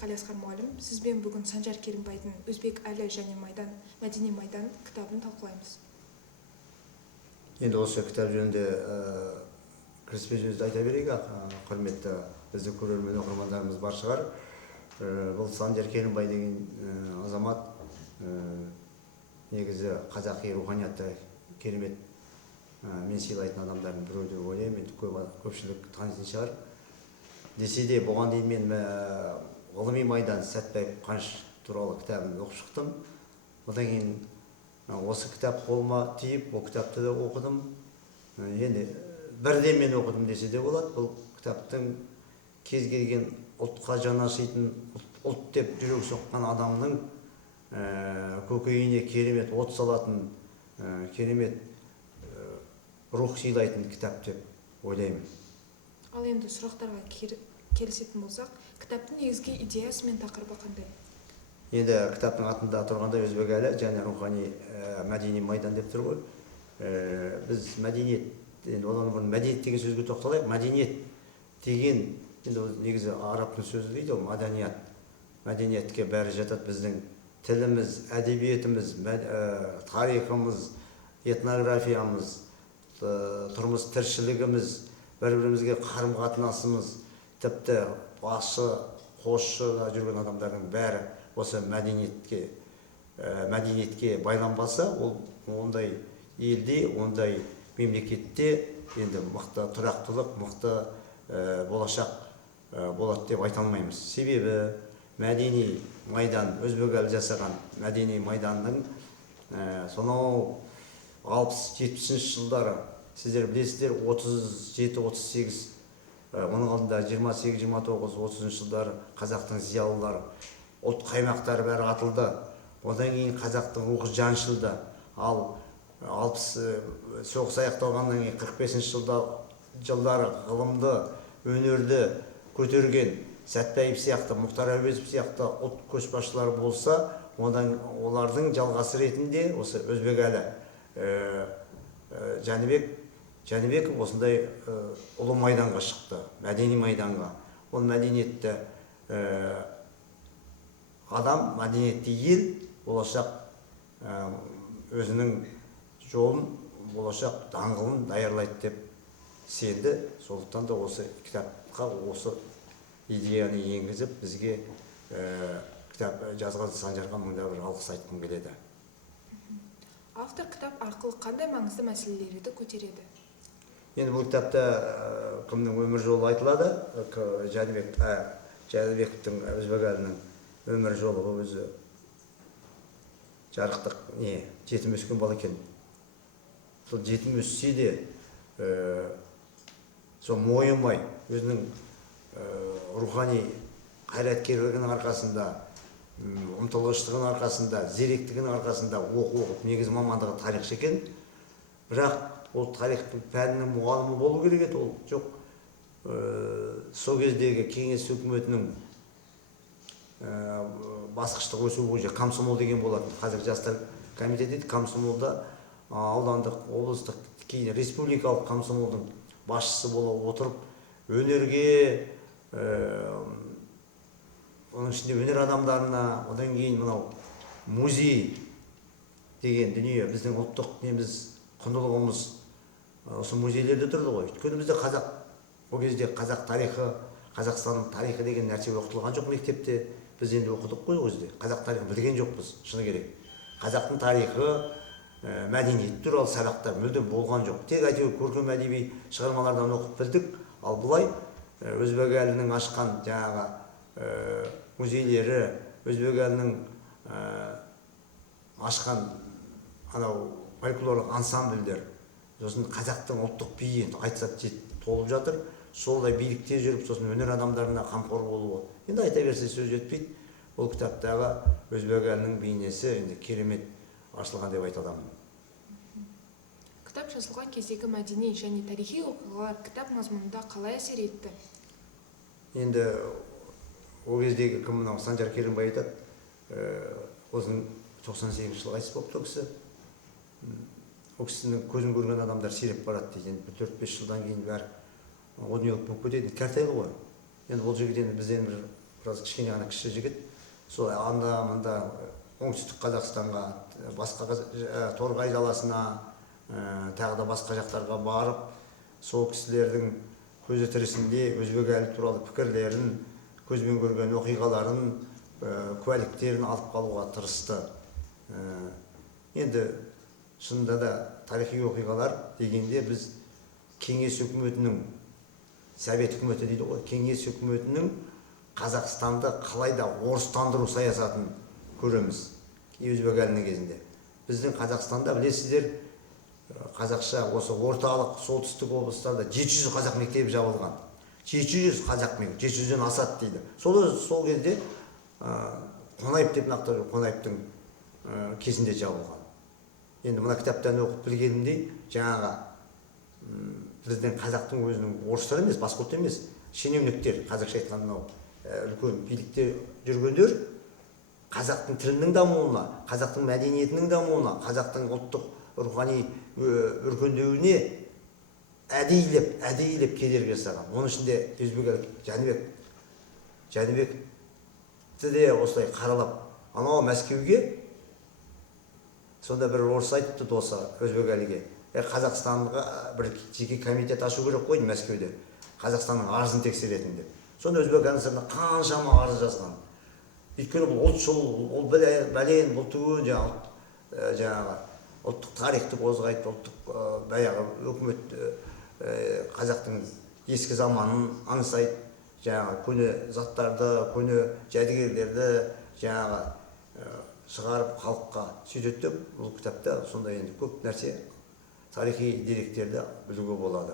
Қалиасқар мұғалім, сізбен бүгін Санжар Керімбайдың «Өзбек әлі және майдан, мәдени майдан» кітабын талқылаймыз. Енді осы кітап жөнінде кіріспе сөзді айта берейік. Құрметті бізді көрермен оқырмандарымыз бар шығар. Бұл Санжар Керімбай деген азамат негізі қазақи руханиятты керемет мен сыйлайтын адамдардың біреу деп ойлаймын. Көпшілік танитын шығар. Десе де, бұған дейін мен ғылыми майдан Сәтбаев Қаныш туралы кітабын оқып шықтым. Одан кейін осы кітап қолыма тиіп, бұл кітапты да оқыдым. Енді бірден мен оқыдым десе де болады. Бұл кітаптың кез келген ұлтқа жанашитын, ұлт деп жүрек соққан адамның көкейіне керемет от салатын, керемет рух сыйлайтын кітап деп ойлаймын. Ал енді сұрақтарға келісетін болсақ, кітаптың негізгі идеясы мен тақырыбы қандай? Енді кітаптың атында тұрғанда өзбек әлі және рухани мәдени майдан деп тұр ғой. Біз мәдениет, одан бұрын мәдениет деген сөзге тоқталайық. Мәдениет деген, енді негізі арабтың сөзі дейді, ол маданият. Мәдениетке бәрі жатады. Біздің тіліміз, әдебиетіміз, тарихымыз, этнографиямыз, тұрмыс тіршілігіміз, бір-бірімізге қарым-қатынасымыз, тіпті басы, қосшы жүрген адамдардың бәрі осы мәдениетке байланбаса, ол ондай елде, ондай мемлекетте енді мықты тұрақтылық, мықты болашақ болады деп айта алмаймыз. Себебі мәдени майдан, өзбек әлі жасаған мәдени майданның сонау 60-70 жылдары, сіздер білесіздер, 37-38, оның алдында 28-29-30 жылдары қазақтың зиялылары, ұлт қаймақтары бәрі атылды. Одан кейін қазақтың рухы жаншылды. Ал 60 соғыс аяқталғаннан кейін 45 жылдары ғылымды, өнерді көтерген Сәтбаев сияқты, Мұхтар Әуезов сияқты ұлт көшбасшылары болса, олардың жалғасы ретінде осы өзбек әлі Жәнібеков осындай ұлы майданға шықты, мәдени майданға. Ол мәдениетті адам, мәдениетті ел болашақ өзінің жолын, болашақ даңғылын даярлайды деп сенді. Сондықтан да осы кітапқа осы идеяны енгізіп, бізге кітап жазған Санжарға мыңда бір алғыс айтқым келеді. Автор кітап арқылы қандай маңызды мәселелерді көтереді? Енді бұл кітапта кімнің өмір жолы айтылады. Жәнібектің, өзбек әлінің өмір жолы, бұл өзі жарықтық, жетім өскен бала екен. Сол жетім өссе де, сол мойымай, өзінің рухани қайраткерлігінің арқасында, ұмтылғыштығының арқасында, зеректігінің арқасында оқып, негізі мамандығы тарихшы екен. Бірақ ол тарихтың пәнінің мұғалімі болу керек еді, ол жоқ. Сол кездегі кеңес үкіметінің басқыштық өсу бойынша комсомол деген болатын. Қазір жастар комитеті дейді, комсомолда аудандық, облыстық, кейін республикалық комсомолдың басшысы бола отырып, өнерге, оның ішінде өнер адамдарына, одан кейін мынау музей деген дүние, біздің ұлттық неміз, құндылығымыз осы музейлерде тұрды ғой. Өйткені бізде қазақ, ол кезде қазақ тарихы, Қазақстанның тарихы деген нәрсе оқытылған жоқ мектепте. Біз енді оқыдық қой өзде. Қазақ тарихын білген жоқпыз, шыны керек. Қазақтың тарихы, мәдениет туралы сабақтар мүлдем болған жоқ. Тек әйтеуір көркем әдеби шығармалардан оқып білдік. Ал бұлай өзбек әлінің ашқан жаңағы музейлері, өзбек әлінің ашқан анау фольклорлық ансамбльдер, сосын қазақтың ұлттық биі айтсақ толып жатыр. Солдай билікте жүріп, сосын өнер адамдарына қамқор болуы. Енді айта берсе сөз жетпейді. Бұл кітаптағы өзбек әлінің бейнесі енді керемет ашылған деп айта аламын. Кітап жазылған кездегі мәдени және тарихи оқиғалар кітап мазмұнында қалай әсер етті? Енді ол кездегі кім, мынау Санжар Керімбай айтады, осының 98 жылы қайтыс болыпты ол кісі. Ол кісінің көзін көрген адамдар сиреп барады дейді. 4-5 жылдан кейін бәрі о дүниелік болып кетеді. Кәртайлы ғой. Енді бұл жерден бізден бір біраз кішкене ғана кіші жігіт. Сол анда мында оңтүстік Қазақстанға, басқа Торғай даласына, тағы да басқа жақтарға барып, сол кісілердің көзі тірісінде өзбек әлі туралы пікірлерін, көзбен көрген оқиғаларын, куәліктерін алып қалуға тырысты. Енді шынында да тарихи оқиғалар дегенде біз кеңес үкіметінің, совет үкіметі дейді ғой, кеңес үкіметінің Қазақстанды қалай да орыстандыру саясатын көреміз өзбек әлінің кезінде. Біздің Қазақстанда білесіздер, қазақша осы орталық солтүстік облыстарда 700 қазақ мектебі жабылған. 700 қазақ мектебі, 700-ден асады дейді. Сол кезде Қонаев деп нақты Қонаевтың кезінде жабылған. Енді мына кітаптан оқып білгенімдей, жаңағы біздің қазақтың өзінің орыстар емес, басқа ұлт емес, шенеуніктер, қазақша айтқанда үлкен билікте жүргендер қазақтың тілінің дамуына, қазақтың мәдениетінің дамуына, қазақтың ұлттық рухани өркендеуіне әдейілеп кедергі жасаған. Оның ішінде өзбек Жәнібекті де осылай қаралап, анау Мәскеуге сонда бір орыс айтыпты досы өзбек әліге, Қазақстанға бір жеке комитет ашу керек қой Мәскеуде, Қазақстанның арызын тексеретін деп. Сонда өзбек әлісінде қаншама арыз жазған. Өйткені бұл ұлтшыл, ол бәлен, бұл түгін жаңағы ұлттық тарихты қозғайды, ұлттық баяғы өкімет қазақтың ескі заманын аңсайды, жаңағы көне заттарды, көне жәдігерлерді жаңағы шығарып халыққа сөйтеді. Бұл кітапта сонда енді көп нәрсе, тарихи деректерді білуге болады.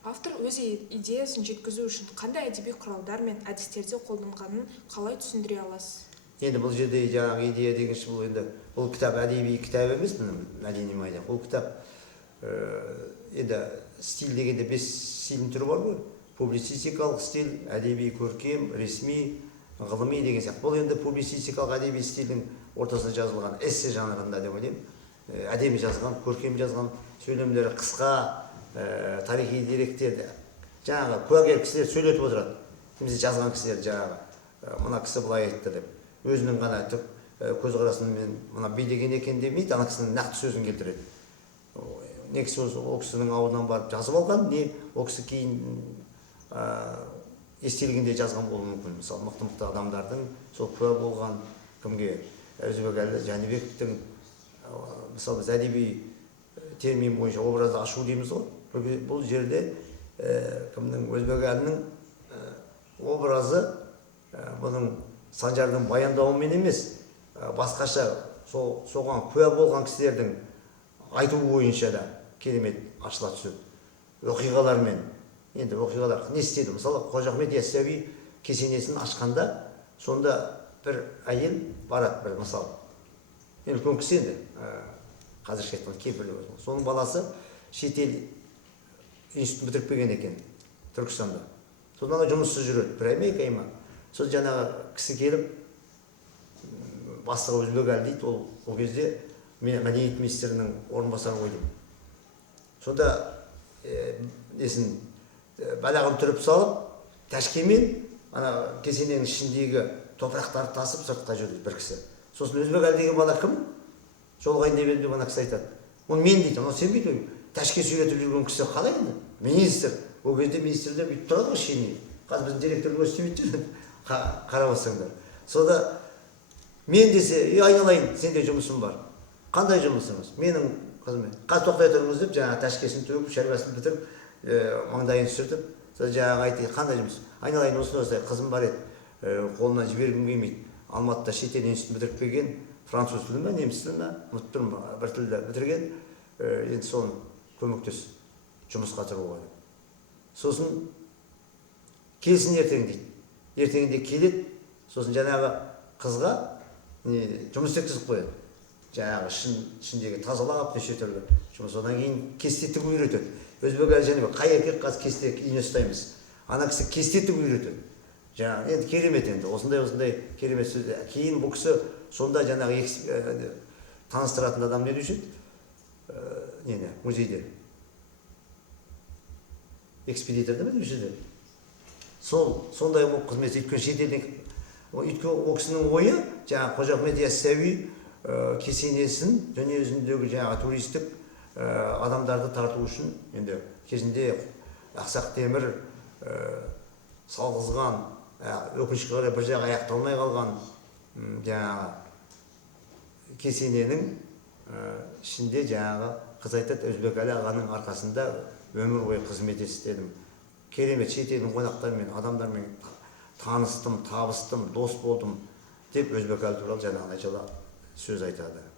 Автор өз идеясын жеткізу үшін қандай әдеби құралдар мен әдістерде қолданғанын қалай түсіндіре аласыз? Енді бұл жерде жаңағы идея деген бұл кітап әдеби кітап емес, мәдени майда. Бұл кітап енді стиль дегенде 5 стильдің түрі бар ғой. Публицистикалық стиль, әдеби, көркем, ресми, ғылыми деген сияқты. Бұл енді публицистикалық әдеби стильдің ортасында жазылған эссе жанрында деп ойлаймын. Әдемі жазған, көркем жазған, сөйлемдері қысқа, тарихи деректерді жаңағы куәгер кісілер сөйлетіп отырады. Немесе жазған кісілер жаңағы мына кісі былай айтты деп, өзінің ғана көзқарасымен мына би деген екен демейді, ана кісінің нақты сөзін келтіреді. Не кісі ол кісінің ауылынан барып жазып алған, не ол кісі кейін естелігінде жазған болуы мүмкін. Мысалы, мықты адамдардың сол куә болған кімге, өзбек әлі Жәнібектің, мысалы біз әдеби термин бойынша образды ашу дейміз ғой. Бұл жерде кімнің, өзбек әлінің образы бұның Санжардың баяндауымен емес, басқаша соған куә болған кісілердің айтуы бойынша да керемет ашыла түседі. Оқиғалармен, енді оқиғалар не істеді? Мысалы, Қожа Ахмет Яссауи кесенесін ашқанда, сонда бір әйел барады, бір мысал. Үлкен кісі енді, қазірше айтқан кепілі өзі. Соның баласы шетел институтын бітіріп келген екен, Түркістанда. Содан жұмыссыз жүреді, бір ай ма, 2 ай ма. Сол жаңағы кісі келіп, бастығы өзбек әлі дейді, ол кезде мәдениет министрінің орынбасары ғой деймін. Сонда балағын түріп салып, тәшкемен кесененің ішіндегі топырақтарды тасып сыртқа жүрді бір кісі. Сосын өзбек әлі деген бала кім? Жолғайын деп едім деп ана кісі айтады. Оны мен дейді, оны сен бүйті, тәшке сүйретіп жүрген кісі қалай енді? Министр. Ол кезде министрлер бүйтіп тұрады ғой шені. Қазір біздің директорлар істемейді жүреді. Қарап отырсаңдар. Сонда мен десе, айналайын, сенде жұмысым бар. Қандай жұмысыңыз? Менің қызым. Қазір тоқтай тұрыңыз деп, жаңағы тәшкесін төгіп, шаруасын бітіріп, маңдайын түсіртіп, сонда жаңағы айтты, қандай жұмыс? Айналайын, осындай қызым бар еді. Қолынан жібергім келмейді. Алматыда шетел институтын бітіріп келген, француз тілі ме, неміс тілі ме, ұмытып тұрмын, бір тілді бітірген, енді соны көмектес жұмысқа тұруға. Сосын келсін ертең дейді. Ертеңінде келеді, сосын жаңағы қызға жұмыс істеткізіп қояды. Жаңағы ішіндегі тазалап, неше түрлі жұмыс. Одан кейін кесте тігу үйретеді. Өзбек әлі және қай еркек қазір кесте ине ұстаймыз. Ана кісі кесте тігу үйретеді. Жаңағы енді керемет енді, осындай керемет сөзді. Кейін бұл кісі сонда жаңағы таныстыратын адам не деуші еді? Музейде. Экспедиторды ма деуші еді? сондай болып қызмет өйткені шетелден өйткені ол кісінің ойы жаңағы Қожа Ахмет Яссауи кесенесін дүние жүзіндегі жаңағы туристік адамдарды тарту үшін енді кезінде Ақсақ Темір салғызған, өкінішке қарай бір жағы аяқталмай қалған жаңағы кесененің ішінде жаңағы қыз айтады, Өзбекәлі ағаның арқасында өмір бойы қызмет істедім. Керемет шетелдің қонақтарымен, адамдармен таныстым, табыстым, дос болдым деп Өзбекәлі туралы жаңағыдай жылы сөз айтады.